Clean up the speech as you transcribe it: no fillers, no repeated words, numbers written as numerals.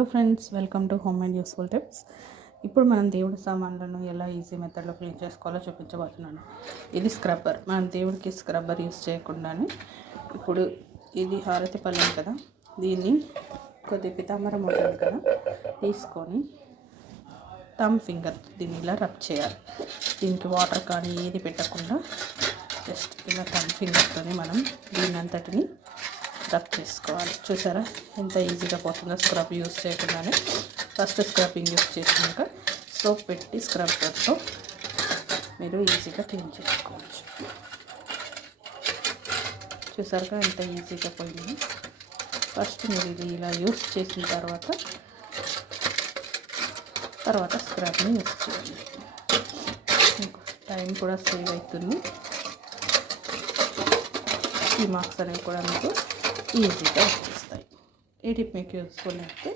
Hello friends, welcome to home and useful tips. ఇప్పుడు మనం దేవుడి సామాన్లను ఎలా ఈజీ మెథడ్లో క్లీన్ చేసుకోవాలో చూపించబోతున్నాను. ఇది స్క్రబ్బర్. మనం దేవుడికి స్క్రబ్బర్ యూస్ చేయకుండానే ఇప్పుడు ఇది హారతి పళ్ళెం కదా, దీన్ని కొద్ది పితాంబరం ఉంటుంది కదా తీసుకొని ఫింగర్ దీన్ని ఇలా రబ్ చేయాలి. దీనికి వాటర్ కానీ ఏది పెట్టకుండా జస్ట్ ఇలా ఫింగర్తోనే మనం దీని అంతటిని రబ్ చేసుకోవాలి. చూసారా ఎంత ఈజీగా పోతుందో స్క్రబ్ యూస్ చేయకుండానే. ఫస్ట్ స్క్రబ్బింగ్ యూస్ చేసినాక సోప్ పెట్టి స్క్రబ్బర్తో మీరు ఈజీగా క్లీన్ చేసుకోవచ్చు. చూసారుగా ఎంత ఈజీగా పోయింది. ఫస్ట్ మీరు ఇది ఇలా యూస్ చేసిన తర్వాత స్క్రబ్ని యూస్ చేయండి. టైం కూడా సేవ్ అవుతుంది. ఈ మార్క్స్ అనేవి కూడా మీకు ఈజీగా వచ్చేస్తాయి. ఈ టిప్ మీకు యూస్ఫుల్ అయితే